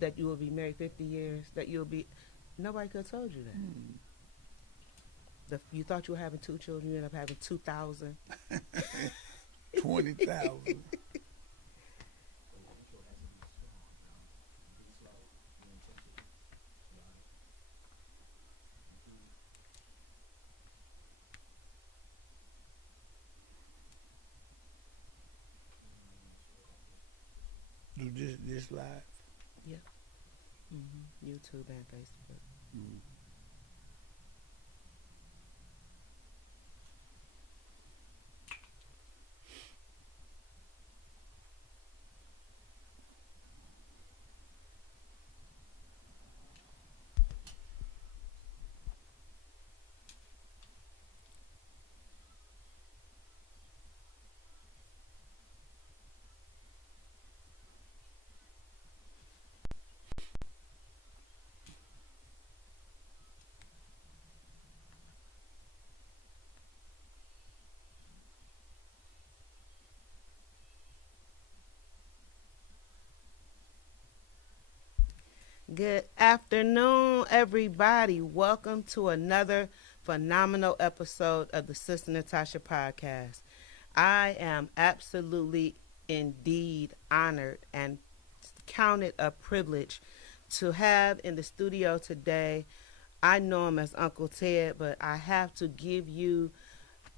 that you will be married 50 years, that you'll be, nobody could have told you that. You thought you were having two children, you ended up having 2,000. 20,000. Do this live. Yeah. YouTube and Facebook. Mm. Good afternoon, everybody. Welcome to another phenomenal episode of the Sista Natasha podcast. I am absolutely indeed honored and count it a privilege to have in the studio today. I know him as Uncle Ted, but I have to give you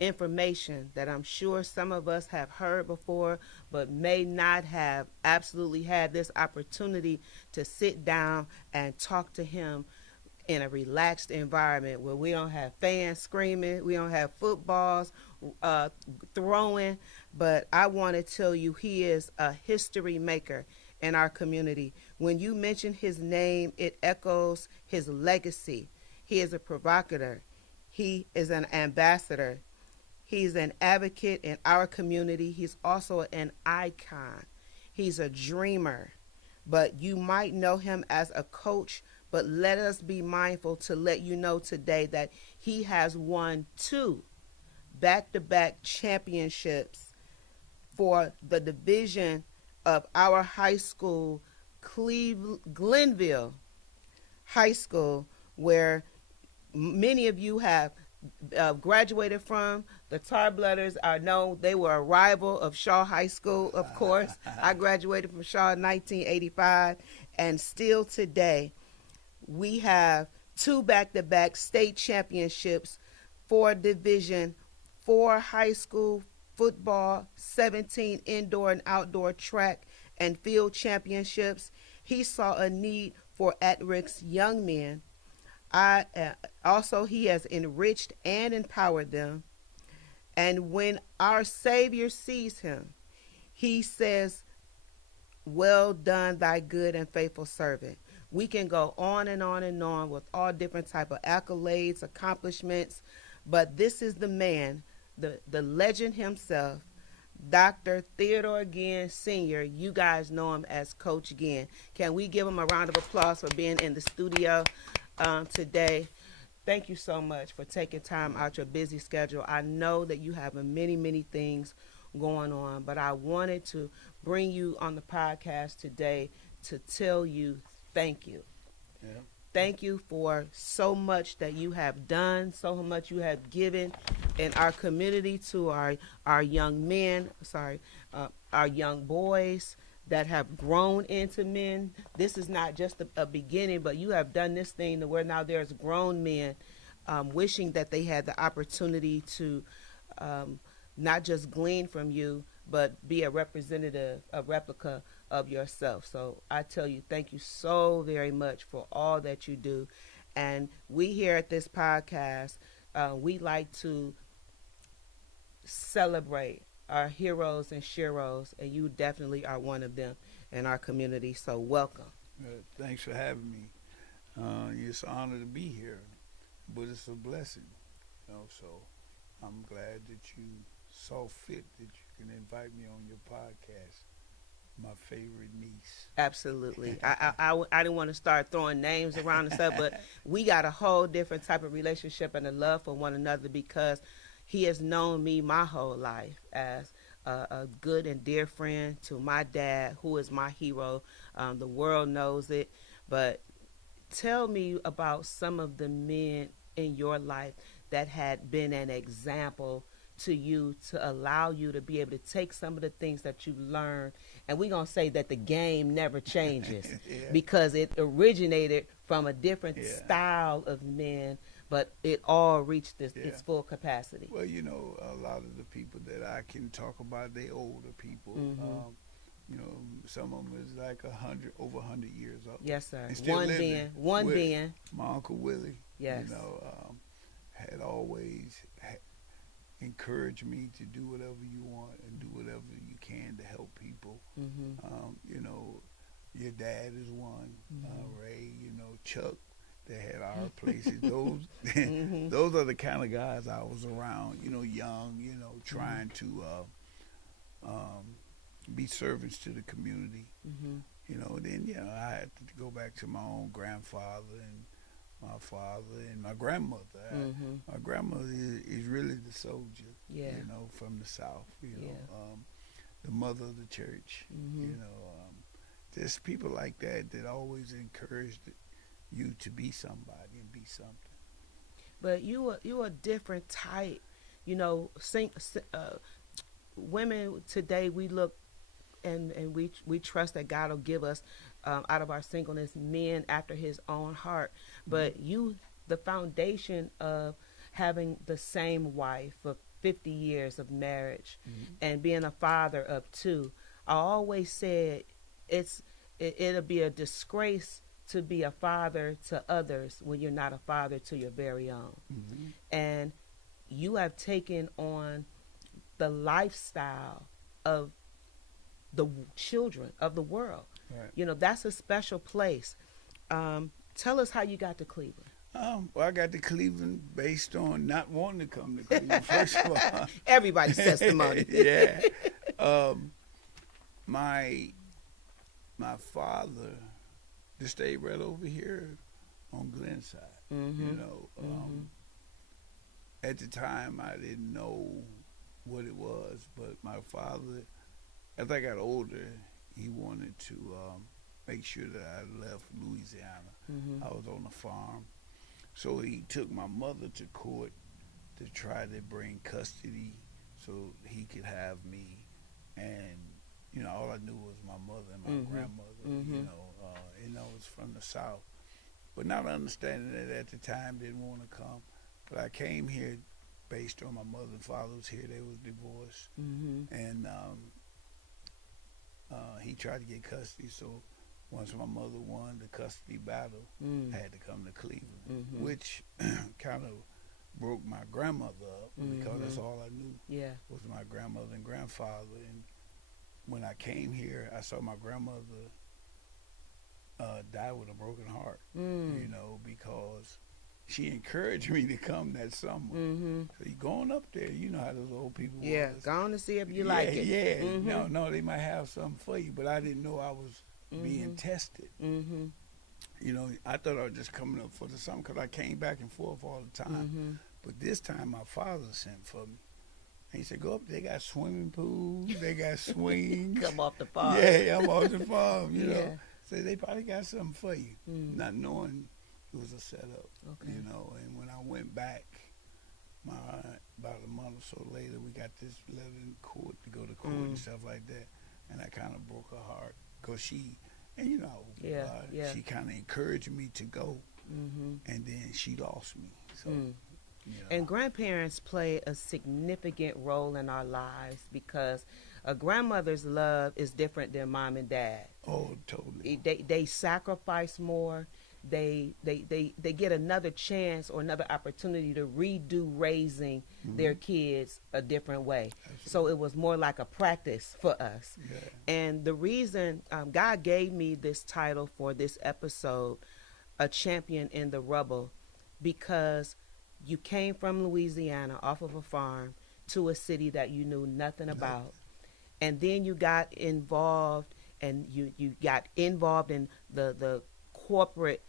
information that I'm sure some of us have heard before, but may not have absolutely had this opportunity to sit down and talk to him in a relaxed environment where we don't have fans screaming, we don't have footballs throwing, but I want to tell you he is a history maker in our community. When you mention his name, it echoes his legacy. He is a provocateur. He is an ambassador. He's an advocate in our community. He's also an icon. He's a dreamer. But you might know him as a coach, but let us be mindful to let you know today that he has won 2 back-to-back championships for the division of our high school, Glenville High School, where many of you have graduated from. The Tar Blooders are known, they were a rival of Shaw High School, of course. I graduated from Shaw in 1985, and still today, we have 2 back-to-back state championships for Division 4 high school football, 17 indoor and outdoor track and field championships. He saw a need for at-risk young men. Also, he has enriched and empowered them. And when our Savior sees him, he says, "Well done, thy good and faithful servant." We can go on and on and on with all different type of accolades, accomplishments, but this is the man, the legend himself, Dr. Theodore Ginn Sr. You guys know him as Coach Ginn. Can we give him a round of applause for being in the studio today? Thank you so much for taking time out your busy schedule. I know that you have many, many things going on, but I wanted to bring you on the podcast today to tell you thank you. Yeah. Thank you for so much that you have done, so much you have given in our community to our young men, our young boys that have grown into men. This is not just a beginning, but you have done this thing to where now there's grown men wishing that they had the opportunity to not just glean from you, but be a representative, a replica of yourself. So I tell you, thank you so very much for all that you do. And we here at this podcast, we like to celebrate our heroes and sheroes, and you definitely are one of them in our community. So welcome. Thanks for having me. It's an honor to be here, but it's a blessing. So I'm glad that you saw fit that you can invite me on your podcast. My favorite niece. Absolutely. I didn't want to start throwing names around and stuff, but we got a whole different type of relationship and a love for one another because he has known me my whole life as a good and dear friend to my dad, who is my hero. The world knows it. But tell me about some of the men in your life that had been an example to you to allow you to be able to take some of the things that you learned, and we're going to say that the game never changes Yeah. because it originated from a different Yeah. style of men, but it all reached Yeah. its full capacity. Well, a lot of the people that I can talk about, they older people. Mhm. Some of them is like over 100 years old. Yes, sir. And still One living. being, one With being. my Uncle Willie, Yes. had always encouraged me to do whatever you want and do whatever you can to help people. Mhm. Your dad is one, Mhm. Ray, Chuck. They had our places. Those Mhm. those are the kind of guys I was around. Young. Trying to be servants to the community. Mhm. Then I had to go back to my own grandfather and my father and my grandmother. Mhm. My grandmother is really the soldier. Yeah. From the South. Yeah. The mother of the church. Mhm. There's people like that always encouraged you to be somebody and be something. But you a different type. You know, women today we look and we trust that God will give us out of our singleness men after His own heart. But you, the foundation of having the same wife for 50 years of marriage and being a father of two, I always said it'll be a disgrace to be a father to others when you're not a father to your very own. Mm-hmm. And you have taken on the lifestyle of the children of the world. Right. That's a special place. Tell us how you got to Cleveland. Well, I got to Cleveland based on not wanting to come to Cleveland, first of all. Everybody's testimony. Yeah. My father just stayed right over here on Glenn's side. Mm-hmm. At the time, I didn't know what it was, but my father, as I got older, he wanted to make sure that I left Louisiana. Mm-hmm. I was on the farm. So he took my mother to court to try to bring custody so he could have me. And, all I knew was my mother and my grandmother, Mm-hmm. and I was from the South. But not understanding that at the time, didn't want to come. But I came here based on my mother and father was here. They was divorced. Mm-hmm. And he tried to get custody. So once my mother won the custody battle, I had to come to Cleveland, which kind of broke my grandmother up because that's all I knew was my grandmother and grandfather. And when I came here, I saw my grandmother die with a broken heart, because she encouraged me to come that summer. Mm-hmm. So you going up there, you know how those old people was. Go on to see if you like it. Yeah, Mm-hmm. no, they might have something for you, but I didn't know I was being tested. Mm-hmm. I thought I was just coming up for the summer because I came back and forth all the time. Mm-hmm. But this time my father sent for me. And he said, go up, they got swimming pools, they got swings. Come off the farm. Yeah, I'm off the farm, Yeah. So they probably got something for you, not knowing it was a setup, Okay. And when I went back, about a month or so later, we got this letter in court to go to court and stuff like that. And I kind of broke her heart because she, and she kind of encouraged me to go, and then she lost me. So, And grandparents play a significant role in our lives because a grandmother's love is different than mom and dad. Oh, totally. They sacrifice more. They get another chance or another opportunity to redo raising their kids a different way. Absolutely. So it was more like a practice for us. Yeah. And the reason God gave me this title for this episode, A Champion in the Rubble, because you came from Louisiana off of a farm to a city that you knew nothing about. And then you got involved and you got involved in the corporate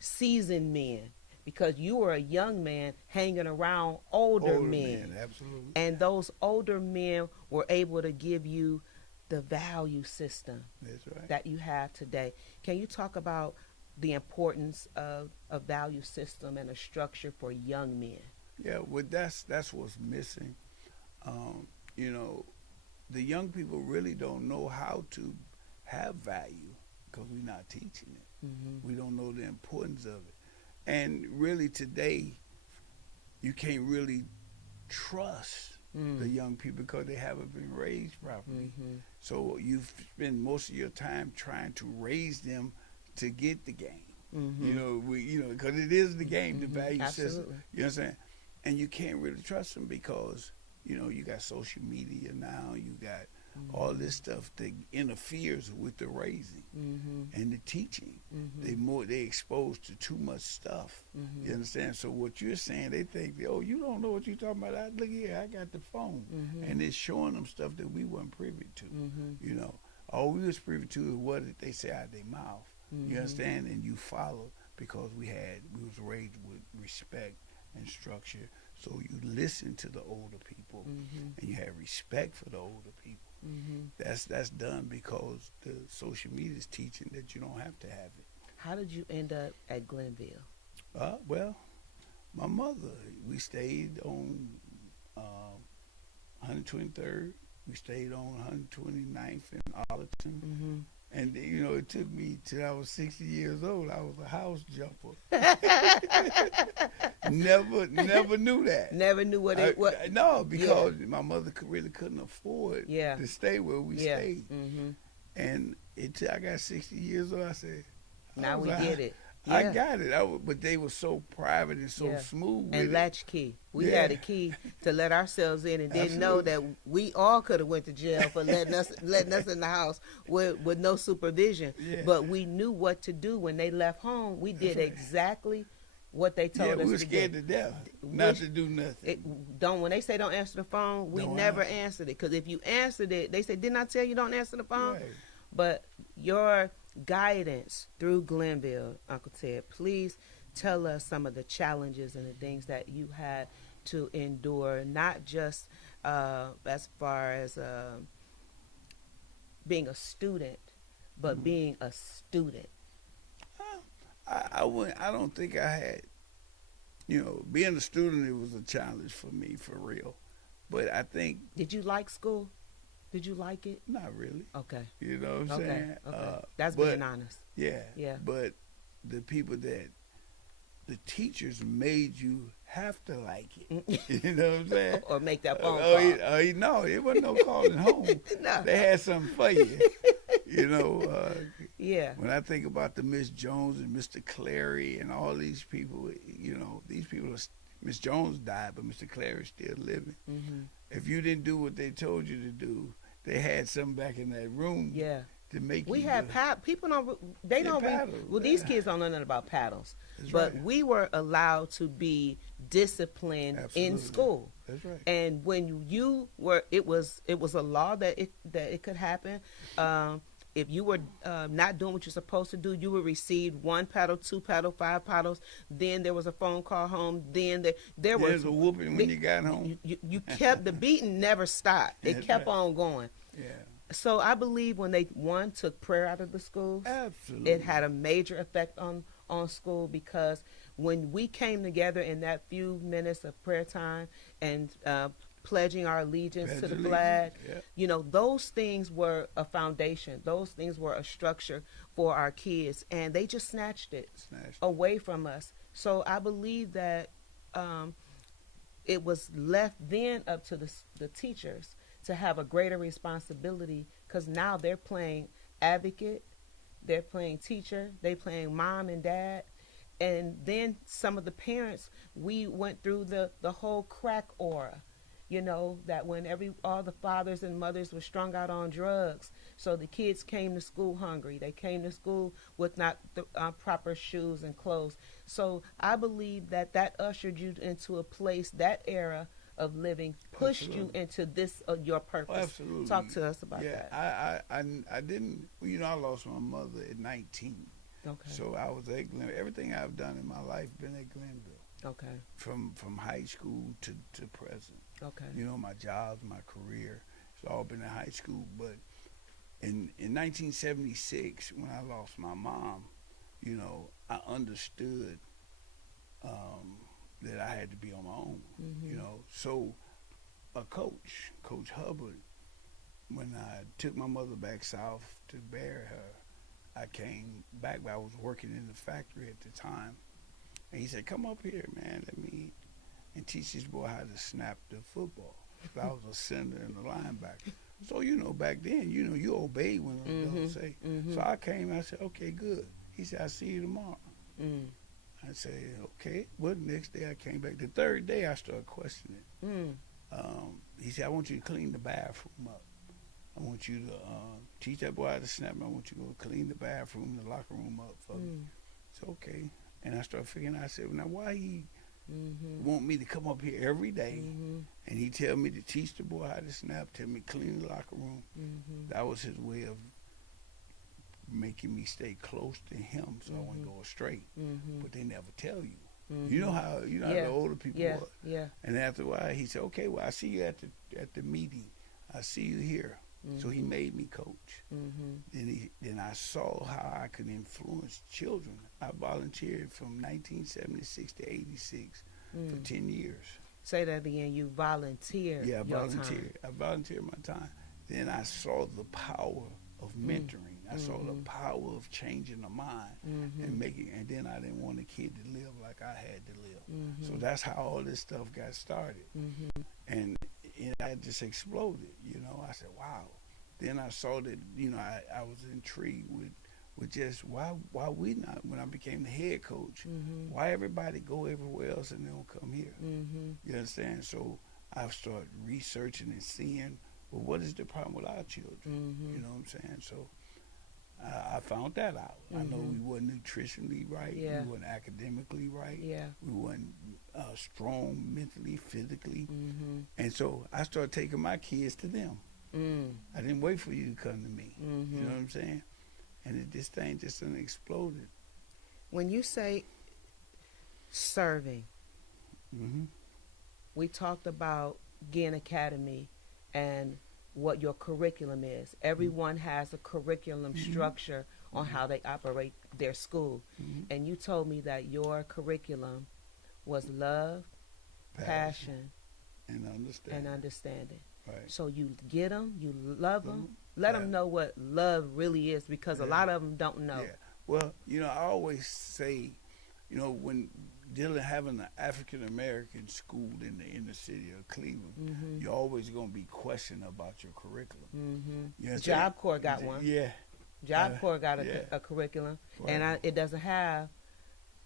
seasoned men because you were a young man hanging around older men. Absolutely. And those older men were able to give you the value system That's right. that you have today. Can you talk about the importance of a value system and a structure for young men? Yeah, well, that's what's missing. You know, the young people really don't know how to have value because we're not teaching it. Mm-hmm. We don't know the importance of it. And really today, you can't really trust the young people because they haven't been raised properly. Mm-hmm. So you spend most of your time trying to raise them to get the game. Mm-hmm. You know, because it is the game, the value Absolutely. system. You know what I'm saying? And you can't really trust them because you got social media now. You got all this stuff that interferes with the raising and the teaching. They exposed to too much stuff. You understand? So what you're saying, they think, oh, you don't know what you're talking about. Look here, I got the phone, and it's showing them stuff that we weren't privy to. You know, all we was privy to is what did they say out of their mouth. You understand? And you follow because we was raised with respect and structure. So you listen to the older people, and you have respect for the older people. That's done because the social media is teaching that you don't have to have it. How did you end up at Glenville? Well, my mother, we stayed on 123rd. We stayed on 129th in Arlington. And, it took me till I was 60 years old. I was a house jumper. Never knew that. Never knew what it was. No, because my mother really couldn't afford Yeah. to stay where we Yeah. stayed. And until I got 60 years old, I said, Now we get it. I Yeah. got it. But they were so private and so smooth with And it. latchkey. We Yeah. had a key to let ourselves in and didn't know that we all could have went to jail for letting us in the house with no supervision. Yeah. But we knew what to do when they left home. We did right. exactly what they told us we to were scared do. to death not to do nothing. When they say don't answer the phone, we Don't never answer. answered it. Because if you answered it, they say, didn't I tell you don't answer the phone? Right. But your guidance through Glenville, Uncle Ted, please tell us some of the challenges and the things that you had to endure, not just as far as being a student, but being a student. I don't think I had, being a student, it was a challenge for me, for real. But I think, Did you like school? Did you like it? not really. Okay. You know what I'm Okay. saying? Okay. That's but- being honest. Yeah. Yeah. But the people the teachers made you have to like it. You know what I'm saying? Or make that phone Oh, call. no, it wasn't no calling home. No. They had something for you. Yeah. When I think about the Miss Jones and Mr. Clary and all these people, these people, Miss Jones died, but Mr. Clary's still living. If you didn't do what they told you to do, they had something back in that room Yeah. to make We you had do. people don't they Yeah, don't paddles, these yeah. kids don't know nothing about paddles. That's But right. we were allowed to be disciplined in Absolutely. school. That's right. And when you were, it was a law that it could happen. If you were not doing what you're supposed to do, you would receive 1 paddle, 2 paddle, 5 paddles. Then there was a phone call home. Then there was There's a whooping when you got home. You kept the beating never stopped. It That's kept right. on going. Yeah. So I believe when they took prayer out of the schools, Absolutely. it had a major effect on school, because when we came together in that few minutes of prayer time and pledging our allegiance to the flag, Yeah. those things were a foundation. Those things were a structure for our kids, and they just snatched it away from us. So I believe that it was left then up to the teachers to have a greater responsibility, because now they're playing advocate, they're playing teacher, they're playing mom and dad. And then some of the parents, we went through the whole crack aura, that when all the fathers and mothers were strung out on drugs, so the kids came to school hungry. They came to school with not the proper shoes and clothes. So I believe that ushered you into a place, that era of living pushed Absolutely. you into this your purpose. Oh, absolutely. Talk to us about yeah, that. I didn't. I lost my mother at 19. Okay. So I was at Glenville. Everything I've done in my life been at Glenville. Okay. From high school to present. Okay. You know, my jobs, my career, it's all been in high school. But in 1976, when I lost my mom, you know, I understood that I had to be on my own. Mm-hmm. You know, so a coach, Coach Hubbard, when I took my mother back south to bury her, I came back. I was working in the factory at the time, and he said, "Come up here, man. Let me and teach this boy how to snap the football." I was a center and a linebacker. So, you know, back then, you know, you obey when adults say. Mm-hmm. So I came and I said, "Okay, good." He said, "I'll see you tomorrow." Mm. I said, "Okay." Well, the next day I came back. The third day I started questioning. Mm. He said, "I want you to clean the bathroom up. I want you to teach that boy how to snap. I want you to go clean the bathroom, the locker room up for me." So, okay. And I started figuring out, I said, well, now why he want me to come up here every day and he tell me to teach the boy how to snap, tell me clean the locker room. That was his way of making me stay close to him so I wouldn't go astray. But they never tell you. You know how how the older people are. Yeah. And after a while he said, "Okay, well I see you at the meeting. I see you here." So he made me coach. Then I saw how I could influence children. I volunteered from 1976 to 86 for 10 years. Say that again. You volunteered. Yeah, I your volunteered. time. I volunteered my time. Then I saw the power of mentoring. I saw the power of changing the mind and making. And then I didn't want a kid to live like I had to live. So that's how all this stuff got started. And I just exploded. You know, I said, "Wow." Then I saw that. You know, I was intrigued with just why we not. When I became the head coach, why everybody go everywhere else and they don't come here? You understand? So I started researching and seeing, well, what is the problem with our children? You know what I'm saying? So I found that out. I know we weren't nutritionally right. Yeah. We weren't academically right. Yeah. We weren't strong mentally, physically. And so I started taking my kids to them. I didn't wait for you to come to me. You know what I'm saying? And this thing just exploded. When you say serving, we talked about Ginn Academy and what your curriculum is. Everyone has a curriculum structure on how they operate their school. And you told me that your curriculum was love, passion and understanding. Right. So you get them, you love them, let them know what love really is, because a lot of them don't know. Yeah. Well, you know, I always say, you know, when having an African American school in the inner city of Cleveland, you're always going to be questioned about your curriculum. You know Job Corps got one. Yeah. Job Corps got a curriculum, and it doesn't have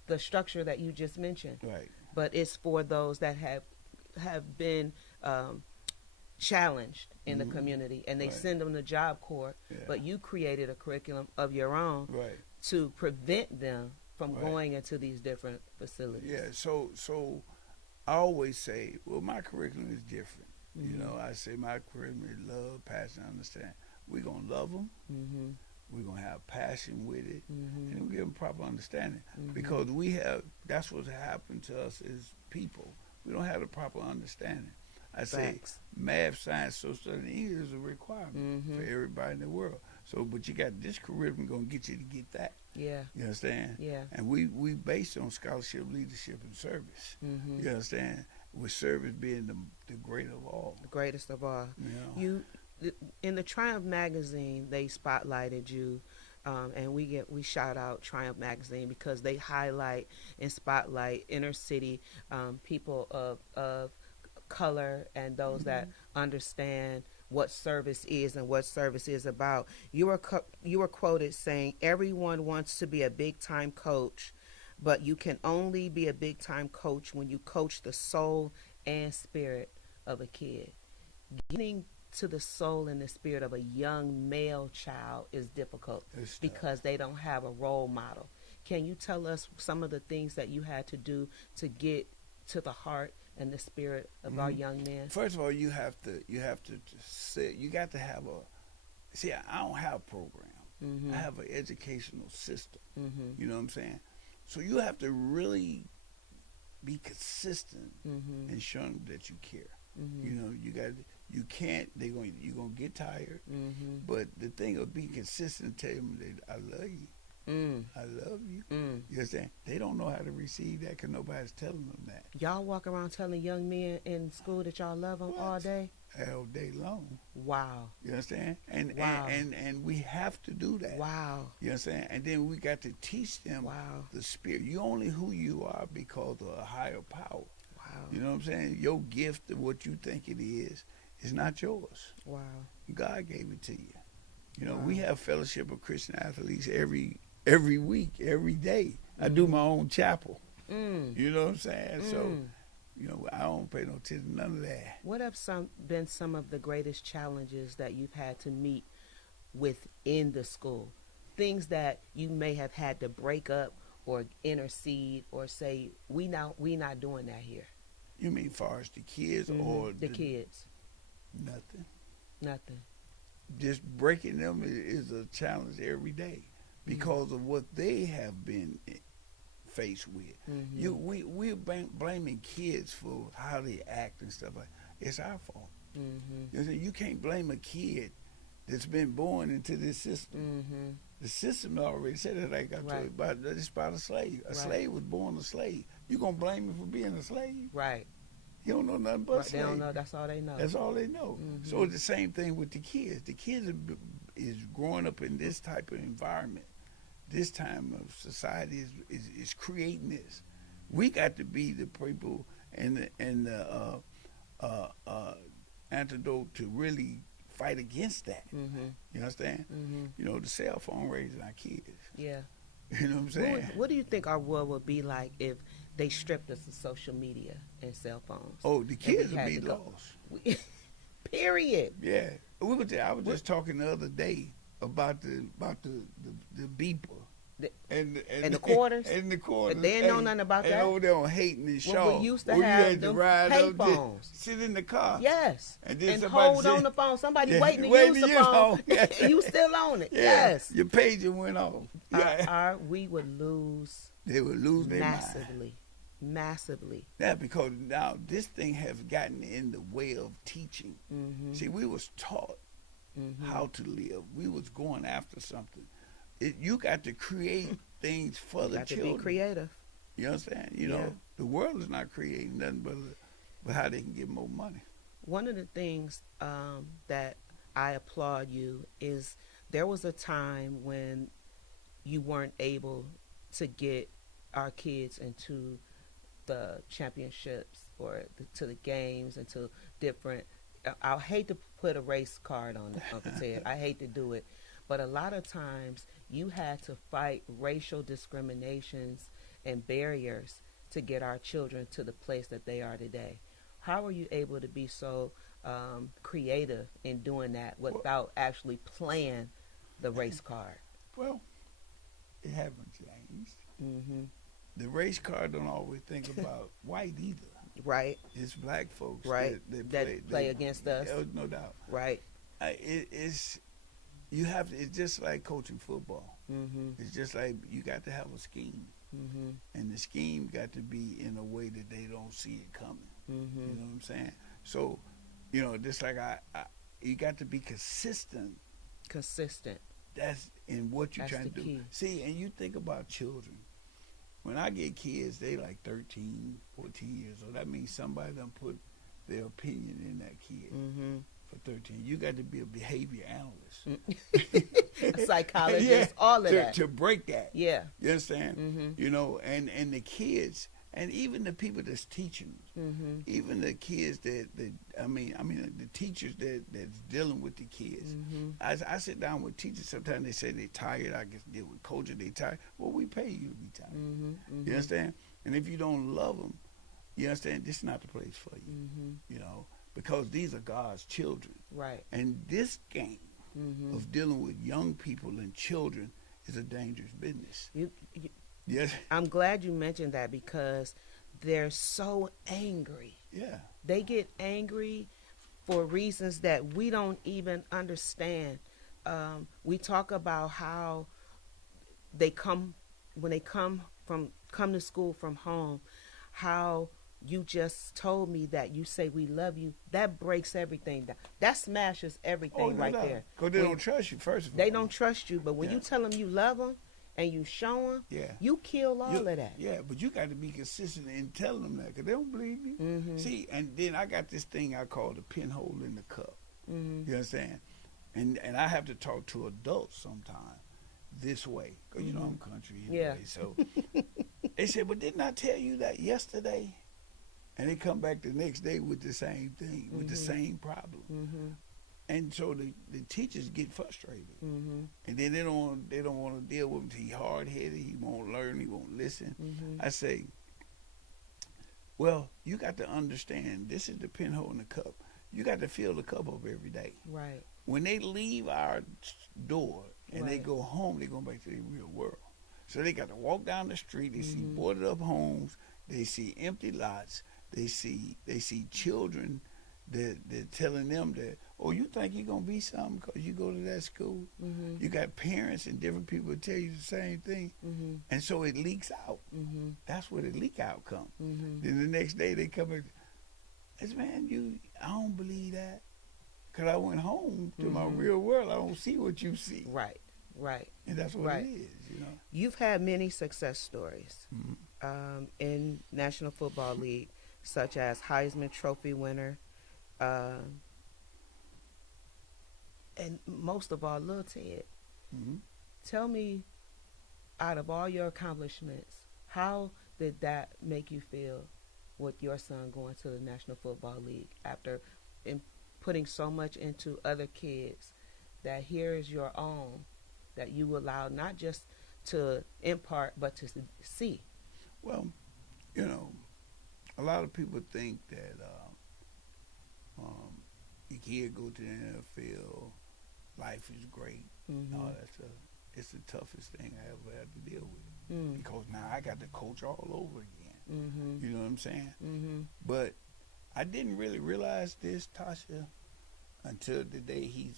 the structure that you just mentioned. Right. But it's for those that have been challenged in the community, and they send them to Job Corps. But you created a curriculum of your own to prevent them from going into these different facilities. Yeah. So I always say, well, my curriculum is different. You know, I say my curriculum is love, passion, understand. We're gonna love them. We're going to have passion with it, and we'll give them proper understanding. Because that's what's happened to us as people. We don't have the proper understanding. I say math, science, social studies, and English is a requirement for everybody in the world. So, but you got this curriculum going to get you to get that. Yeah. You understand? Yeah. And we based on scholarship, leadership, and service. You understand? With service being the great of all. The greatest of all. You know? In the Triumph magazine, they spotlighted you, and we shout out Triumph magazine because they highlight and spotlight inner city people of color and those that understand what service is and what service is about. You were quoted saying, "Everyone wants to be a big time coach, but you can only be a big time coach when you coach the soul and spirit of a kid." Getting to the soul and the spirit of a young male child is difficult because they don't have a role model. Can you tell us some of the things that you had to do to get to the heart and the spirit of our young men? First of all, you have to say, you got to have I don't have a program. Mm-hmm. I have an educational system. Mm-hmm. You know what I'm saying? So you have to really be consistent Mm-hmm. in showing them that you care. Mm-hmm. You know, you can't. You're gonna get tired. Mm-hmm. But the thing of being consistent, tell them that I love you. Mm. I love you. Mm. You understand? They don't know how to receive that because nobody's telling them that Y'all walk around telling young men in school that y'all love them all day? all day long. Wow. You understand? And, Wow. and we have to do that. Wow. You understand? And then we got to teach them Wow. the spirit. You only who you are because of a higher power. Wow. You know what I'm saying? Your gift of what you think it is not yours. Wow. God gave it to you. You know, Wow. we have fellowship of Christian athletes every week, every day. I do my own chapel. Mm. You know what I'm saying? So, Mm. you know, I don't pay no attention to none of that. What have been some of the greatest challenges that you've had to meet within the school? Things that you may have had to break up or intercede or say, we not doing that here. You mean far as the kids or the kids? Nothing. Nothing. Just breaking them is a challenge every day because of what they have been faced with. Mm-hmm. We're blaming kids for how they act and stuff like that. It's our fault. Mm-hmm. You know, you can't blame a kid that's been born into this system. Mm-hmm. The system already said it. Like I told you about, it's about a slave. A slave was born a slave. You gonna blame him for being a slave? Right. He don't know nothing but Right. They slave. don't know. That's all they know. That's all they know. Mm-hmm. So it's the same thing with the kids. The kids is growing up in this type of environment. This time of society is creating this. We got to be the people and the antidote to really fight against that. Mm-hmm. You understand? Mm-hmm. You know, the cell phone raising our kids. Yeah. You know what I'm saying? What do you think our world would be like if they stripped us of social media and cell phones? Oh, the kids would be lost. Period. Yeah, I was just talking the other day about the beeper. And the quarters? And the quarters. They didn't know nothing about that. And over there on Hayton and Shaw. When we used to you have had to them ride pay up there, phones. sit in the car. Yes. And then And somebody hold said- on the phone. Somebody Yeah, waiting to waiting use to the use phone. phone. Yeah. And you still on it. Yeah. Yes. Your pager went off. Yeah. We would lose They would lose their mind. massively. Massively. Yeah, because now this thing has gotten in the way of teaching. Mm-hmm. See, we was taught how to live. We was going after something. You got to create things for the Got to children. be creative. You understand? You Yeah. know, the world is not creating nothing but how they can get more money. One of the things that I applaud you is there was a time when you weren't able to get our kids into the championships or to the games and to different. I hate to put a race card on Uncle Ted. I hate to do it, but a lot of times you had to fight racial discriminations and barriers to get our children to the place that they are today. How were you able to be so creative in doing that without actually playing the race card? Well, it haven't changed. Mm-hmm. The race card don't always think about white either. Right. It's black folks Right. that play against us. No doubt. Right. It's just like coaching football. Mm-hmm. It's just like you got to have a scheme, Mm-hmm. and the scheme got to be in a way that they don't see it coming. Mm-hmm. You know what I'm saying? So, you know, just like you got to be consistent. Consistent. That's in what you're That's trying to the do. key. See, and you think about children. When I get kids, they like 13, 14 years old. That means somebody done put their opinion in that kid Mm-hmm. for 13. You got to be a behavior analyst. A psychologist, Yeah, all of that. To break that. Yeah. You understand? Mm-hmm. You know, and the kids, and even the people that's teaching, Mm-hmm. even the kids that the teachers that's dealing with the kids. Mm-hmm. I sit down with teachers. Sometimes they say they're tired. I guess deal with coaches. They tired. Well, we pay you to be tired. Mm-hmm. Mm-hmm. You understand? And if you don't love them, you understand this is not the place for you. Mm-hmm. You know, because these are God's children, Right. and this game Mm-hmm. of dealing with young people and children is a dangerous business. Yes. I'm glad you mentioned that because they're so angry. Yeah. They get angry for reasons that we don't even understand. we talk about how they come when they come to school from home, how you just told me that you say we love you. That breaks everything down. That smashes everything right there. Because they When don't trust you, first of all. they don't trust you, but when Yeah. you tell them you love them and you show them, Yeah. you kill all of that. Yeah, but you got to be consistent in telling them that because they don't believe you. Mm-hmm. See, and then I got this thing I call the pinhole in the cup. Mm-hmm. You understand? And I have to talk to adults sometimes this way because, you know, I'm country anyway. Yeah. So they said, but didn't I tell you that yesterday? And they come back the next day with the same thing, with the same problem. Mm-hmm. And so the teachers get frustrated. Mm-hmm. And then they don't want to deal with him. He hard headed. He won't learn. He won't listen. Mm-hmm. I say, well, you got to understand. This is the pinhole in the cup. You got to fill the cup up every day. Right. When they leave our door and they Right. go home, they go back to their real world. So they got to walk down the street. They see Mhm. boarded up homes. They see empty lots. They see children that telling them that, oh, you think you're gonna be something because you go to that school? Mm-hmm. You got parents and different people that tell you the same thing, Mm-hmm. and so it leaks out. Mm-hmm. That's where the leak out comes. Mm-hmm. Then the next day they come and, it's, man, I don't believe that, cause I went home to my Mhm. real world. I don't see what you see, Right. Right. and that's what Right. it is, you know. You've had many success stories Mhm. in National Football League, such as Heisman Trophy winner, and most of all, Lil Ted. Mhm. Tell me, out of all your accomplishments, how did that make you feel with your son going to the National Football League after putting so much into other kids, that here is your own, that you allow not just to impart but to see? Well, you know, a lot of people think that your kid go to the NFL, life is great. Mm-hmm. No, it's the toughest thing I ever had to deal with, Mm. because now I got to coach all over again. Mm-hmm. You know what I'm saying? Mm-hmm. But I didn't really realize this, Tasha, until the day he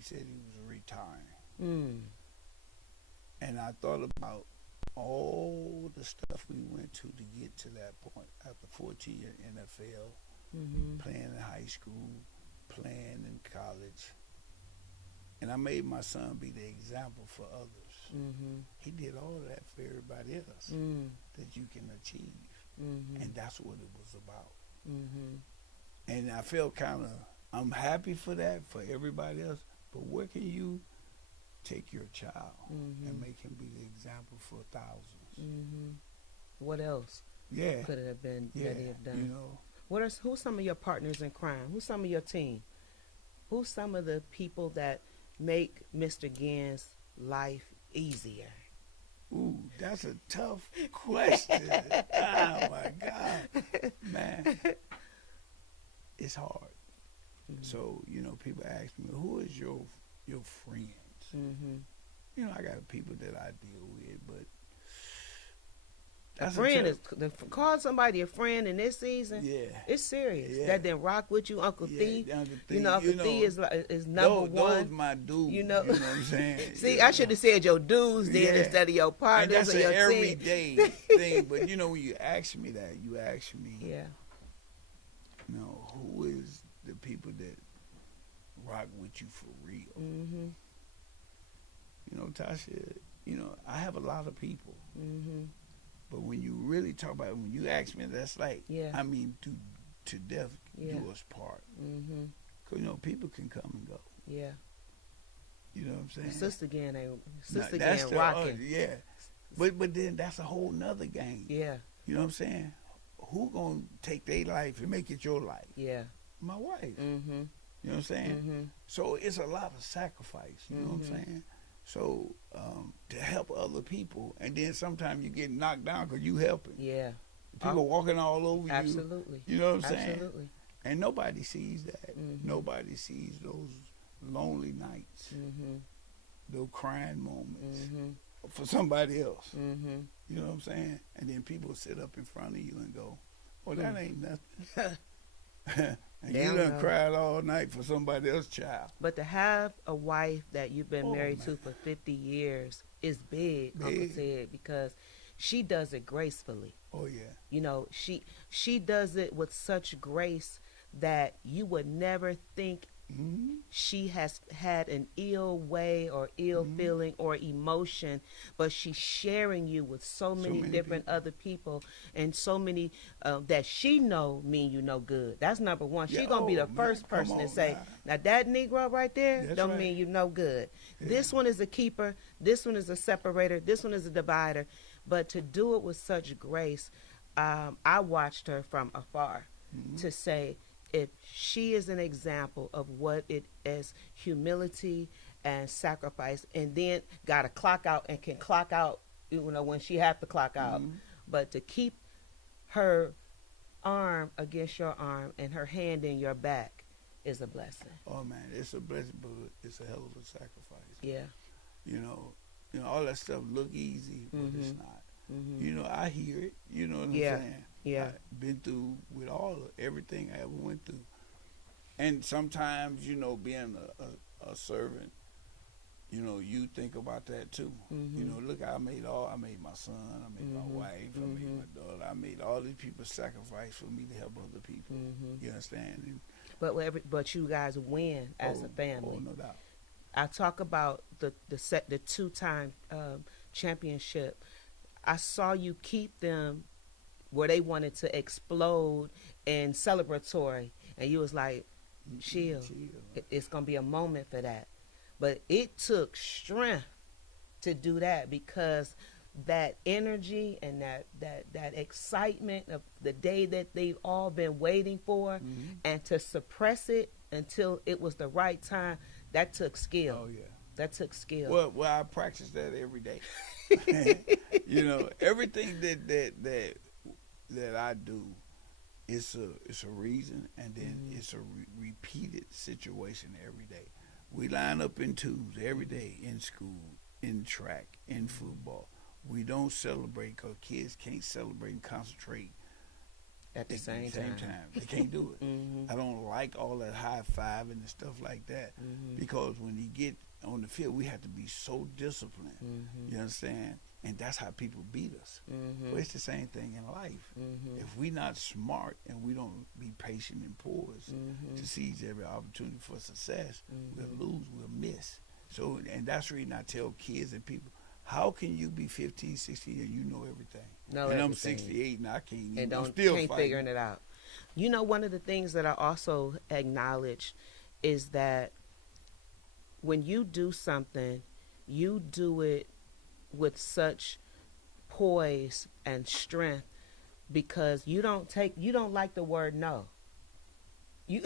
said he was retiring. Mm. And I thought about all the stuff we went to get to that point after 14 years NFL, Mm-hmm. playing in high school, playing in college. And I made my son be the example for others. Mm-hmm. He did all of that for everybody else Mm. that you can achieve. Mm-hmm. And that's what it was about. Mm-hmm. And I felt I'm happy for that, for everybody else. But where can you take your child Mm-hmm. and make him be the example for thousands? Mm-hmm. What else Yeah. could it have been Yeah. that he have done? You know, Who's some of your partners in crime? Who's some of your team? Who's some of the people that make Mr. Ginn's life easier? ooh, that's a tough question. Oh my God, man, it's hard. Mm-hmm. So people ask me, who is your friends? Mm-hmm. I got people that I deal with, but A that's friend tough- is call somebody a friend in this season. yeah. It's serious. Yeah. That then rock with you, Uncle Yeah, Thee. Uncle You know, Uncle Thee is number those one. my dudes. You know. You know what I'm saying? See, I should have said your dudes then Yeah. instead of your And partners that's or an your team. everyday thing. But when you ask me that, you ask me, Yeah. who is the people that rock with you for real? Mm-hmm. Tasha, I have a lot of people. Mm-hmm. But when you really talk about it, when you ask me, that's like, Yeah. I mean, to death Yeah. do us part. Mm-hmm. Because, people can come and go. Yeah. You know what I'm saying? Sister Ginn ain't Now, Sister that's Ginn the- rocking. yeah. But then that's a whole nother game. Yeah. You know what I'm saying? Who gonna take their life and make it your life? Yeah. My wife. Mm-hmm. You know what I'm saying? Mm-hmm. So it's a lot of sacrifice. You know what I'm Mhm. saying? So to help other people, and then sometimes you get knocked down because you helping. Yeah. People walking all over you. Absolutely. You know what I'm saying? Absolutely. And nobody sees that. Mhm. Nobody sees those lonely nights, Mm-hmm. those crying moments Mm-hmm. for somebody else. Mm-hmm. You know what I'm saying? And then people sit up in front of you and go, well, that Mm. ain't nothing. And They you don't done know. cried all night for somebody else's child. But to have a wife that you've been Oh, married to man. for 50 years is big, Uncle Big. Ted, because she does it gracefully. Oh, yeah. You know, she does it with such grace that you would never think Mm-hmm. she has had an ill way or ill Mm-hmm. feeling or emotion, but she's sharing you with so many many different people. other people, and so many that she know mean you no good. That's number one. Yeah, She gonna be the man, first come person to on say, now. now that Negro right there That's don't right. mean you no good. Yeah. This one is a keeper, this one is a separator, this one is a divider. But to do it with such grace, I watched her from afar Mm-hmm. to say, if she is an example of what it is, humility and sacrifice, and then got to clock out and can clock out, you know, when she have to clock out. Mm-hmm. But to keep her arm against your arm and her hand in your back is a blessing. Oh, man, it's a blessing, but it's a hell of a sacrifice. Yeah. You know, all that stuff look easy, but it's Mhm. not. Mhm. You know, I hear it. You know what Yeah. I'm saying? Yeah. I've been through with everything I ever went through. And sometimes, you know, being a servant, you know, you think about that too. Mhm. You know, look, I made my son, I made my Mhm. wife, I made Mhm. my daughter, I made all these people sacrifice for me to help other people. Mhm. You understand? And, But you guys win as a family. Oh, no doubt. I talk about the 2-time championship. I saw you keep them where they wanted to explode and celebratory, and you was like, chill. It's gonna be a moment for that. But it took strength to do that, because that energy and that excitement of the day that they've all been waiting for, Mm-hmm. and to suppress it until it was the right time, that took skill. Oh, yeah. That took skill. Well, I practice that every day. You know, everything that I do, it's a reason, and then it's a repeated situation every day. We line up in twos every day in school, in track, in football. We don't celebrate because kids can't celebrate and concentrate At the same time. They can't do it. Mhm. I don't like all that high fiving and stuff like that, Mhm. because when you get on the field, we have to be so disciplined. Mhm. You understand? And that's how people beat us. Mhm. But it's the same thing in life. Mhm. If we're not smart and we don't be patient and poised Mhm. to seize every opportunity for success, we'll Mhm. lose, we'll miss. So, and that's the reason I tell kids and people, how can you be 15, 16 and you know everything? Know and I'm everything. 68 and I can't even, And I'm don't still can't fighting. figuring it out. You know, one of the things that I also acknowledge is that when you do something, you do it with such poise and strength, because you don't like the word no. You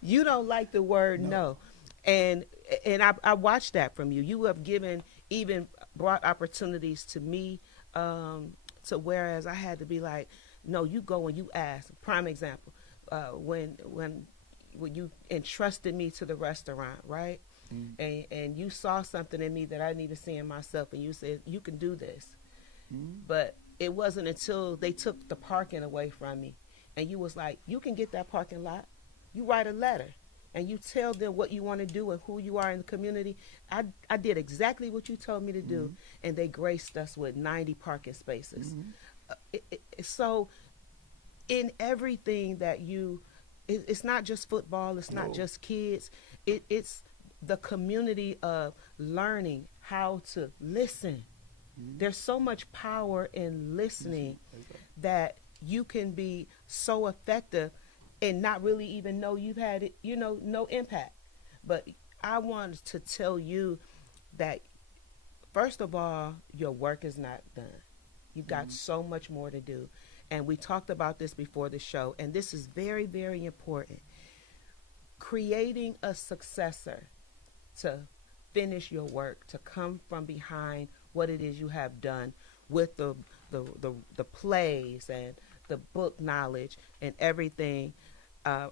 you don't like the word no. And I watched that from you. You have even brought opportunities to me, to whereas I had to be like, no, you go and you ask. Prime example, when you entrusted me to the restaurant, right? And you saw something in me that I need to see in myself, and you said, you can do this. But it wasn't until they took the parking away from me, and you was like, you can get that parking lot. You write a letter, and you tell them what you want to do and who you are in the community. I did exactly what you told me to do, and they graced us with 90 parking spaces. So in everything that it's not just football, it's not just kids, it's the community of learning how to listen. There's so much power in listening that you can be so effective and not really even know you've had it, no impact. But I wanted to tell you that, first of all, your work is not done. You've got so much more to do. And we talked about this before the show, and this is very, very important. Creating a successor to finish your work, to come from behind what it is you have done with the plays and the book knowledge and everything. I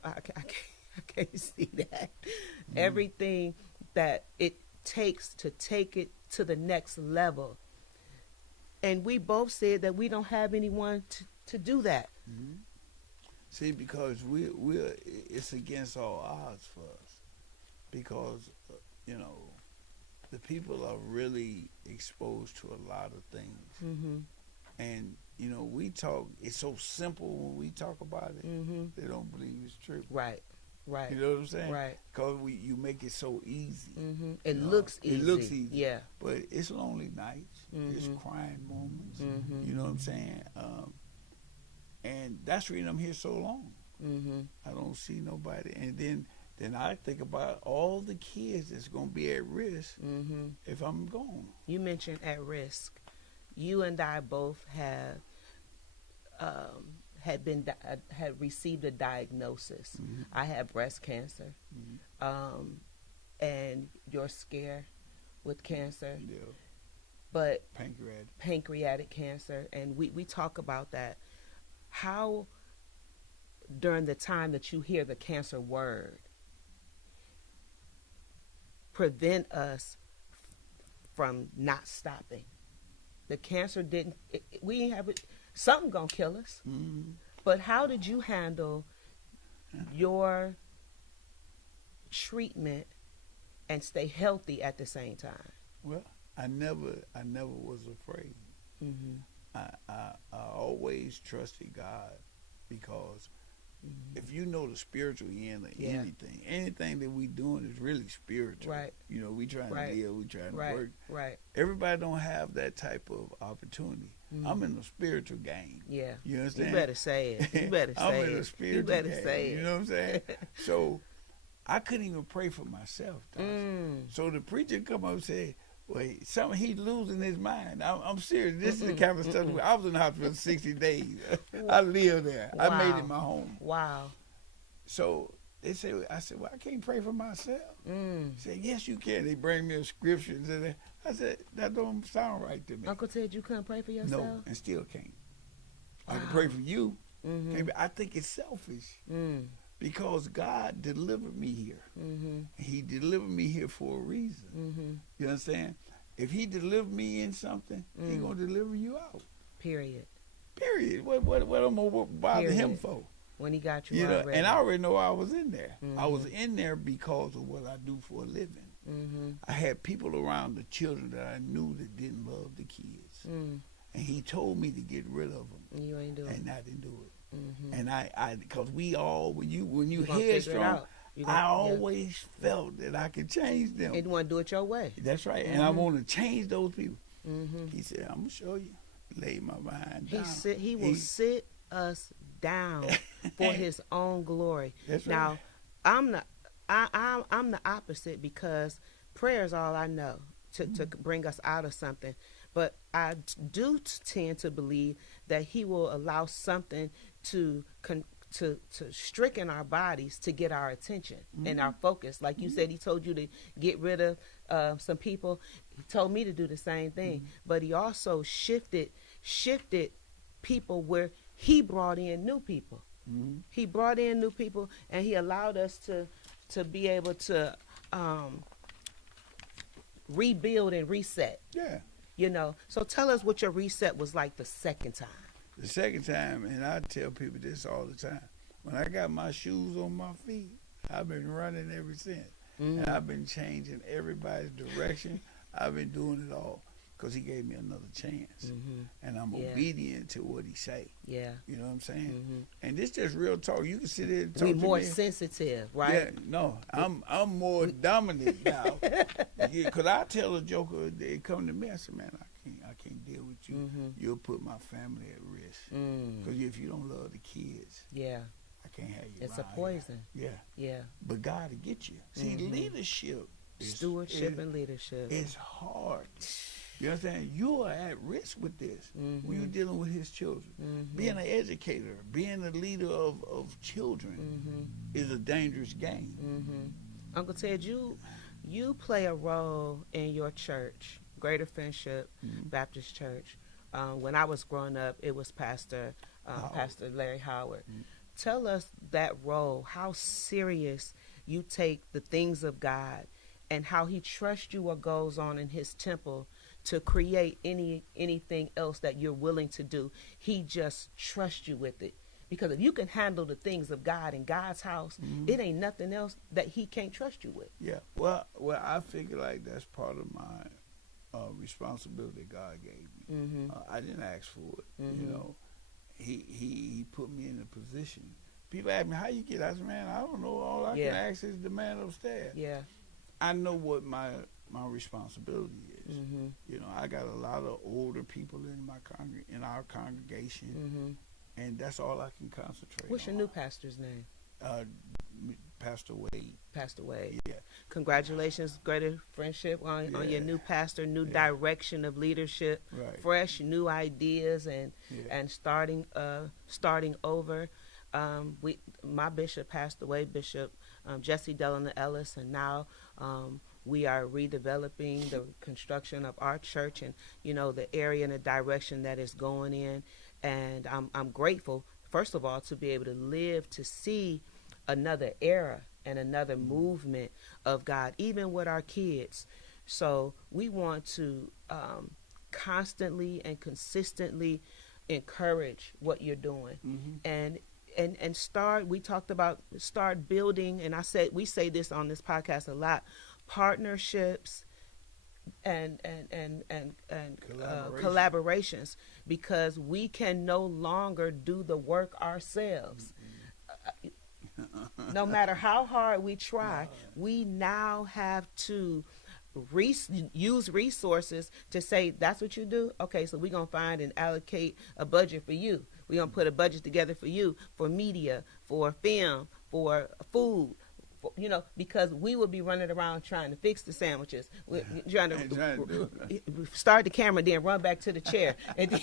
can't see that. Everything that it takes to take it to the next level. And we both said that we don't have anyone to do that. See, because it's against all odds for us. Because, you know, the people are really exposed to a lot of things. Mm-hmm. And, you know, we talk, it's so simple when we talk about it, Mm-hmm. they don't believe it's true. Right. Right. You know what I'm saying? Right. Because you make it so easy. Mm-hmm. It You know, looks easy. It looks easy. Yeah. But it's lonely nights. It's Mm-hmm. crying moments. Mm-hmm. You know what I'm saying? And that's the reason I'm here so long. Mm-hmm. I don't see nobody. And then I think about all the kids that's going to be at risk Mm-hmm. if I'm gone. You mentioned at risk. You and I both have had received a diagnosis. Mm-hmm. I had breast cancer, Mm-hmm. and you're scared with cancer, Yeah. but Pancreatic. cancer, and we talk about that. How, during the time that you hear the cancer word, prevent us from not stopping? The cancer didn't. We didn't have it. Something gonna kill us. Mm-hmm. But how did you handle your treatment and stay healthy at the same time? Well, I never was afraid. Mm-hmm. I always trusted God because Mm-hmm. if you know the spiritual end of Yeah. anything that we doing is really spiritual. Right. You know, we trying Right. to live, we trying Right. to work. Right. Everybody don't have that type of opportunity. Mm-hmm. I'm in the spiritual game. Yeah. You understand? You better say it. You better say I'm it. in the spiritual You better game. say it. You know what I'm saying? So I couldn't even pray for myself. Tasha. So the preacher come up and say, "Wait, he's losing his mind." I'm serious. This is the kind of stuff. I was in the hospital 60 days. I lived there. I made it my home. Wow. So I said, well, I can't pray for myself. Mm. They said, yes, you can. They bring me a scripture. And I said, that don't sound right to me. Uncle Ted, you couldn't pray for yourself? No, and still can't. I can Wow. pray for you. Mm-hmm. I think it's selfish Mm. because God delivered me here. Mm-hmm. He delivered me here for a reason. Mm-hmm. You understand? If he delivered me in something, he going to deliver you out. Period. Period. What am I going to bother him for? When he got you You know, already. and I already know I was in there. I was Mhm. in there because of what I do for a living. Mm-hmm. I had people around the children that I knew that didn't love the kids. Mm. And he told me to get rid of them. And you ain't doing And it. I didn't do it. Mm-hmm. And I because we all, when you gonna hear figure it strong, out. You gonna- I yeah. always felt that I could change them. And you want to do it your way. That's right. And I Mhm. want to change those people. Mm-hmm. He said, I'm going to show you. Lay my behind down. He will sit us down for his own glory. That's right. Now, I'm the opposite because prayer is all I know to bring us out of something. But I do tend to believe that he will allow something to stricken our bodies to get our attention and our focus. Like you said, he told you to get rid of some people. He told me to do the same thing. But he also shifted people where he brought in new people. Mm-hmm. He brought in new people, and he allowed us to be able to rebuild and reset. Yeah. You know, so tell us what your reset was like the second time. The second time, and I tell people this all the time, when I got my shoes on my feet, I've been running ever since. And I've been changing everybody's direction. I've been doing it all because he gave me another chance. And I'm obedient to what he say. Yeah. You know what I'm saying? And this just real talk. You can sit there and talk We to more me. sensitive, Yeah, right? no, I'm more dominant now. Because I tell a joker, they come to me, I say, man, I can't deal with you. You'll put my family at risk. Because if you don't love the kids, Yeah. I can't have you It's a around poison. here. Yeah. Yeah. But God will get you. See, leadership is Stewardship and leadership. it's hard. You understand? You are at risk with this when you're dealing with his children. Being an educator, being a leader of children is a dangerous game. Uncle Ted, you play a role in your church, Greater Friendship Baptist Church. When I was growing up, it was Pastor Larry Howard. Tell us that role, how serious you take the things of God, and how he trusts you what goes on in his temple to create anything else that you're willing to do. He just trusts you with it. Because if you can handle the things of God in God's house, it ain't nothing else that he can't trust you with. Yeah. Well, I figure like that's part of my responsibility God gave me. I didn't ask for it. You know, he put me in a position. People ask me, how you get? I said, man, I don't know. All I can ask is the man upstairs. Yeah. I know what my responsibility is. You know, I got a lot of older people in our congregation, and that's all I can concentrate What's on. your new pastor's name? Pastor Wade. Pastor Wade. Yeah. Congratulations, greater friendship on your new pastor, new direction of leadership, fresh new ideas, and starting over. My bishop passed away, Bishop Jesse Delana Ellis, and now we are redeveloping the construction of our church and, you know, the area and the direction that it's going in. And I'm grateful, first of all, to be able to live to see another era and another movement of God, even with our kids. So we want to constantly and consistently encourage what you're doing. And start, we talked about start building, and we say this on this podcast a lot, partnerships and collaborations, because we can no longer do the work ourselves. No matter how hard we try, we now have to use resources to say, that's what you do? Okay, so we're going to find and allocate a budget for you. We're going to put a budget together for you, for media, for film, for food, you know, because we will be running around trying to fix the sandwiches. We're trying to start the camera, then run back to the chair. And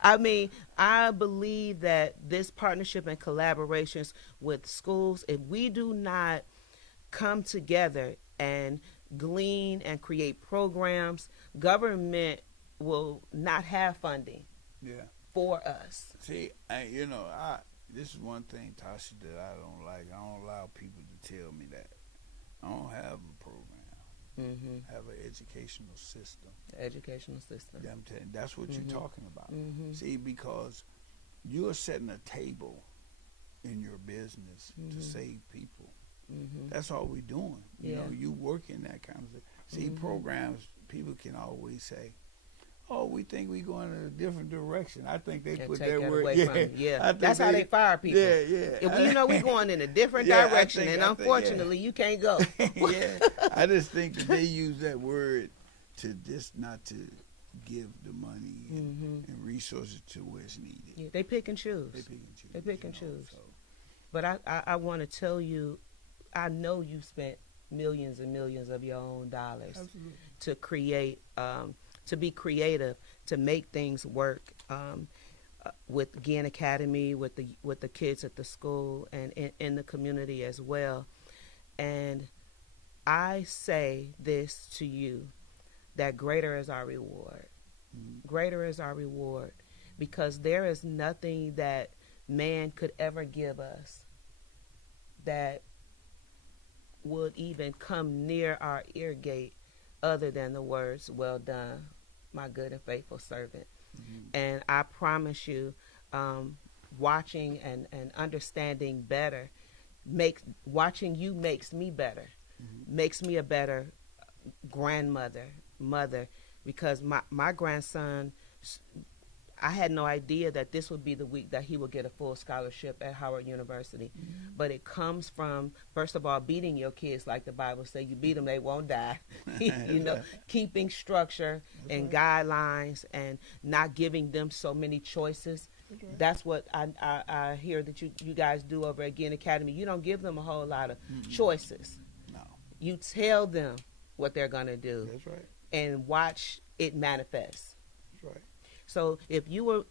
I mean, I believe that this partnership and collaborations with schools, if we do not come together and glean and create programs, government will not have funding for us. See, this is one thing, Tasha, that I don't like. I don't allow people to tell me that. I don't have a program. I have an educational system. Educational system. Yeah, I'm telling you, that's what you're talking about. See, because you're setting a table in your business to save people. That's all we're doing. You know, you work in that kind of thing. See, programs, people can always say, oh, we think we're going in a different direction. I think they put that word. That's how they fire people. If you know we're going in a different direction, and unfortunately you can't go. I just think that they use that word to just not to give the money and resources to where it's needed. They pick and choose. They pick and choose. But I want to tell you, I know you spent millions and millions of your own dollars to create, to be creative, to make things work with Ginn Academy, with the kids at the school, and in the community as well. And I say this to you, that greater is our reward. Greater is our reward, because there is nothing that man could ever give us that would even come near our ear gate other than the words, well done, my good and faithful servant. And I promise you, watching and understanding better, watching you makes me better, makes me a better grandmother, mother, because my grandson, I had no idea that this would be the week that he would get a full scholarship at Howard University. But it comes from, first of all, beating your kids, like the Bible says. You beat them, they won't die. You know, keeping structure and guidelines and not giving them so many choices. That's what I hear that you guys do over at Ginn Academy. You don't give them a whole lot of choices. No. You tell them what they're going to do. That's right. And watch it manifest. That's right. So if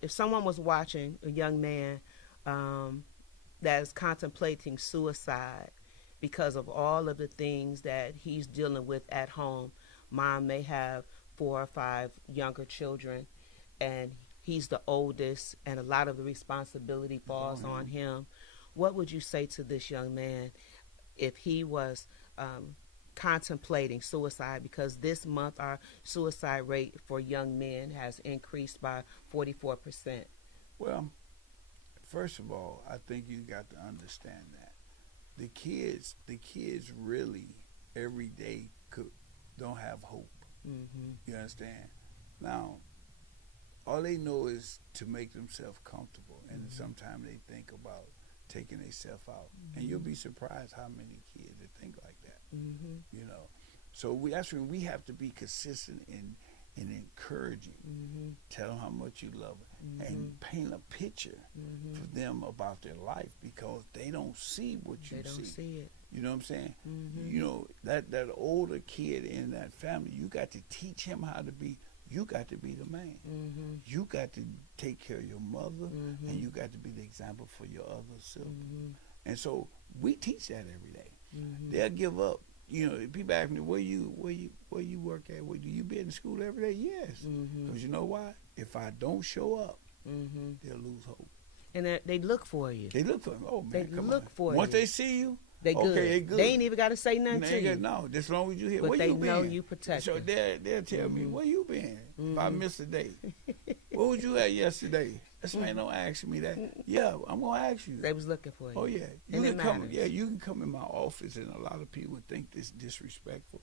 someone was watching a young man that is contemplating suicide because of all of the things that he's dealing with at home, mom may have 4 or 5 younger children, and he's the oldest, and a lot of the responsibility falls on him. What would you say to this young man if he was contemplating suicide? Because this month our suicide rate for young men has increased by 44%. Well, first of all, I think you got to understand that the kids really every day don't have hope. Mm-hmm. You understand? Now, all they know is to make themselves comfortable, and Mm-hmm. sometimes they think about taking themselves out, Mm-hmm. and you'll be surprised how many kids that think like that. Mm-hmm. You know, so that's when we have to be consistent in encouraging, Mm-hmm. tell them how much you love them, Mm-hmm. and paint a picture Mm-hmm. for them about their life because they don't see what you They don't see it. You know what I'm saying? Mm-hmm. You know, that older kid in that family, you got to teach him how to be. You got to be the man. Mm-hmm. You got to take care of your mother, Mm-hmm. and you got to be the example for your other siblings. Mm-hmm. And so we teach that every day. Mm-hmm. They'll give up. You know, people ask me, where you work at? Do you be in school every day? Yes. Mm-hmm. Because you know why? If I don't show up, Mm-hmm. they'll lose hope. And they look for you. They look for me. Oh, man, They come look on. for Once you. they see you, They good. okay, they good. They ain't even got to say nothing to you. No, as long as you here. But Where they you been? know you protect So them. they'll tell me, Mhm. where you been? If I Mhm. miss a day. Where was you at yesterday? That's why they don't ask me that. Yeah, I'm going to ask you. They was looking for you. Oh, yeah. You And can it come. matters. Yeah, you can come in my office, and a lot of people think this disrespectful.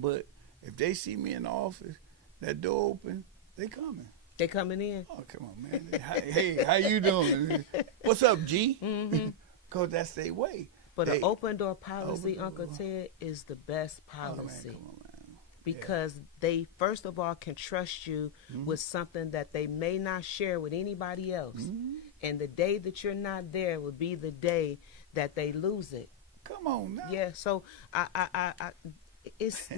But if they see me in the office, that door open, they coming. They coming in. Oh, come on, man. Hey, how you doing? What's up, G? Mm-hmm. Because that's their way. But They- an open door policy, Open Uncle door. Ted, is the best Oh, man, policy. come on, man. Because they, first of all, can trust you Mhm. with something that they may not share with anybody else. Mhm. And the day that you're not there will be the day that they lose it. Come on now. Yeah, so it's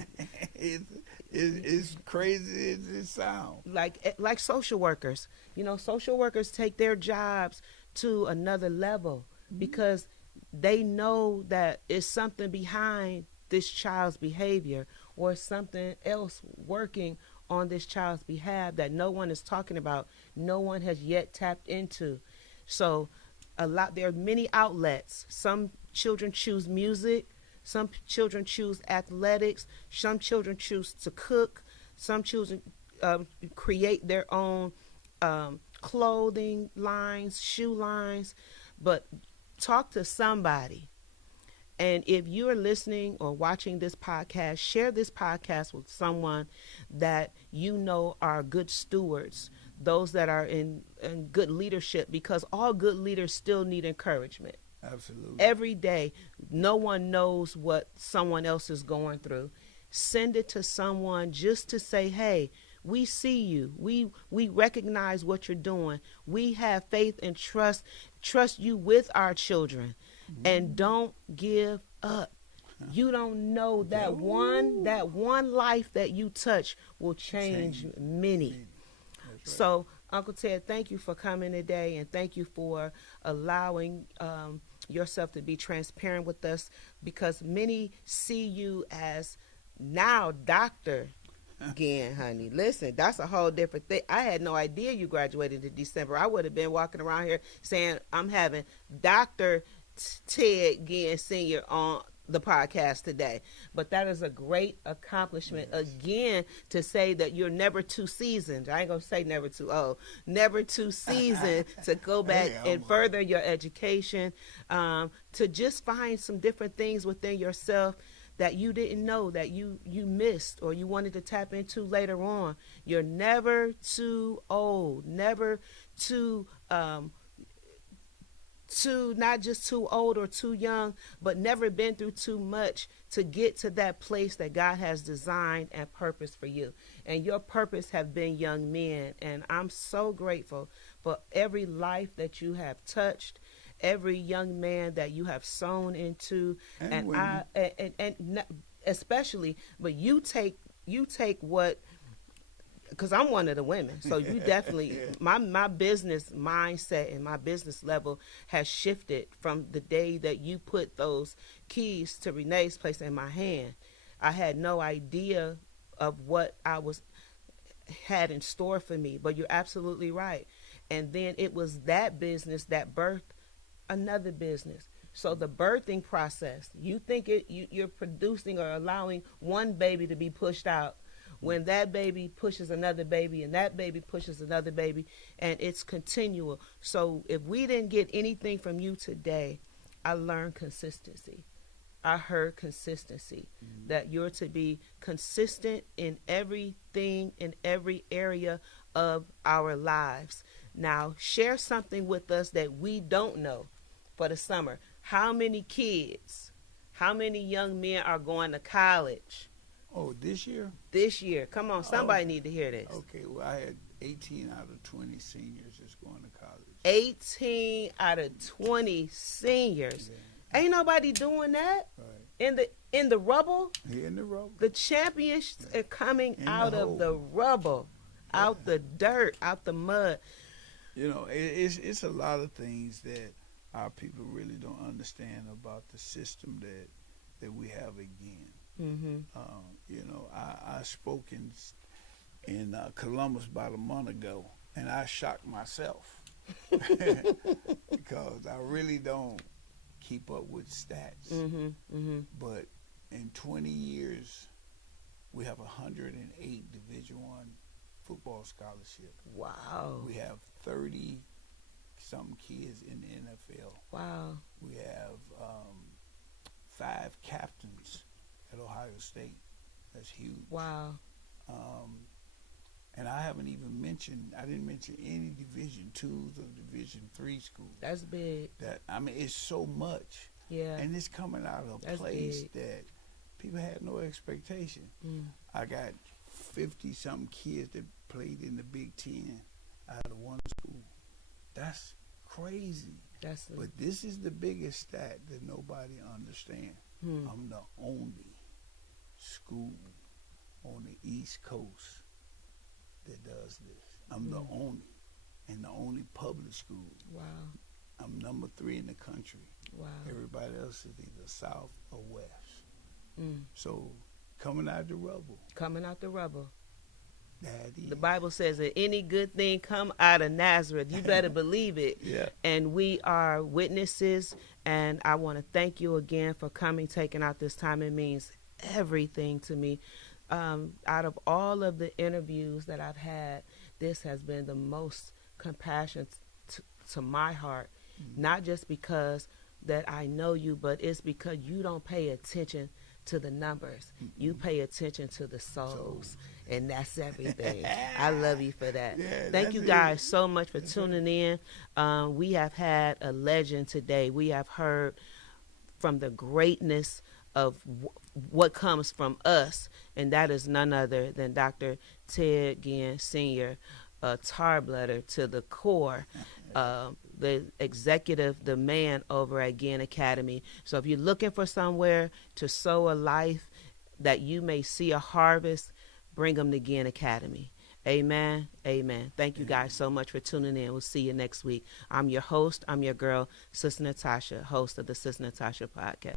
it's crazy as it sounds. like social workers. You know, social workers take their jobs to another level because they know that it's something behind this child's behavior or something else working on this child's behalf that no one is talking about, no one has yet tapped into. So there are many outlets. Some children choose music, some children choose athletics, some children choose to cook, some children create their own clothing lines, shoe lines. But talk to somebody. And if you are listening or watching this podcast, share this podcast with someone that you know are good stewards, those that are in good leadership, because all good leaders still need encouragement. Absolutely. Every day, no one knows what someone else is going through. Send it to someone just to say, hey, we see you. We recognize what you're doing. We have faith and trust you with our children. And don't give up. You don't know that one life that you touch will change many. That's right. So, Uncle Ted, thank you for coming today, and thank you for allowing yourself to be transparent with us, because many see you as now Dr. Ginn, honey. Listen, that's a whole different thing. I had no idea you graduated in December. I would have been walking around here saying I'm having Dr. Ted Ginn Sr. on the podcast today. But that is a great accomplishment, again, to say that you're never too seasoned. I ain't gonna say never too old, never too seasoned to go back and further your education, to just find some different things within yourself that you didn't know that you missed or you wanted to tap into later on. You're never too old, never too not just too old or too young, but never been through too much to get to that place that God has designed and purpose for you. And your purpose have been young men, and I'm so grateful for every life that you have touched, every young man that you have sown into, and women. and especially, but you take what, because I'm one of the women, so you definitely my business mindset and my business level has shifted from the day that you put those keys to Renee's place in my hand. I had no idea of what had in store for me, but you're absolutely right. And then it was that business that birthed another business. So the birthing process, you think you're producing or allowing one baby to be pushed out, when that baby pushes another baby and that baby pushes another baby, and it's continual. So if we didn't get anything from you today, I learned consistency. I heard consistency, that you're to be consistent in everything, in every area of our lives. Now, share something with us that we don't know for the summer. How many kids, how many young men are going to college Oh, this year? this year? Come on, somebody Oh, need to hear this. Okay, well, I had 18 out of 20 seniors that's going to college. 18 out of 20 seniors. Yeah, Ain't nobody doing that right. in the rubble. Here in the Rubble. The champions are coming In the out of hole. the rubble, out the dirt, out the mud. You know, it's a lot of things that our people really don't understand about the system that we have again. Mm-hmm. You know, I spoke in Columbus about a month ago, and I shocked myself because I really don't keep up with stats. Mm-hmm. Mm-hmm. But in 20 years, we have 108 Division I football scholarships. Wow. We have 30 some kids in the NFL. Wow. We have 5 captains at Ohio State. That's huge. Wow. And I didn't mention any Division IIs or Division III schools. That's big. It's so much. Yeah. And it's coming out of a That's place big. that people had no expectation. Mm. I got 50-something kids that played in the Big Ten out of one school. That's crazy. But this is the biggest stat that nobody understands. I'm the only school on the East Coast that does this. I'm the only, and the only public school. Wow. I'm number 3 in the country. Wow. Everybody else is either south or west. Mm. So coming out the rubble. Coming out the rubble. That is. The Bible says that any good thing come out of Nazareth. You better believe it. Yeah. And we are witnesses. And I want to thank you again for coming, taking out this time. It means everything to me. Out of all of the interviews that I've had, this has been the most compassionate to my heart. Mm-hmm. Not just because that I know you, but it's because you don't pay attention to the numbers. Mm-hmm. You pay attention to the souls. And that's everything. I love you for that. Yeah, thank you guys so much for tuning in. We have had a legend today. We have heard from the greatness of what comes from us, and that is none other than Dr. Ted Ginn Sr., a tar-bloodder to the core, the executive, the man over at Ginn Academy. So if you're looking for somewhere to sow a life that you may see a harvest, bring them to Ginn Academy. Amen. Amen. Thank you guys so much for tuning in. We'll see you next week. I'm your host. I'm your girl, Sista Natasha, host of the Sista Natasha podcast.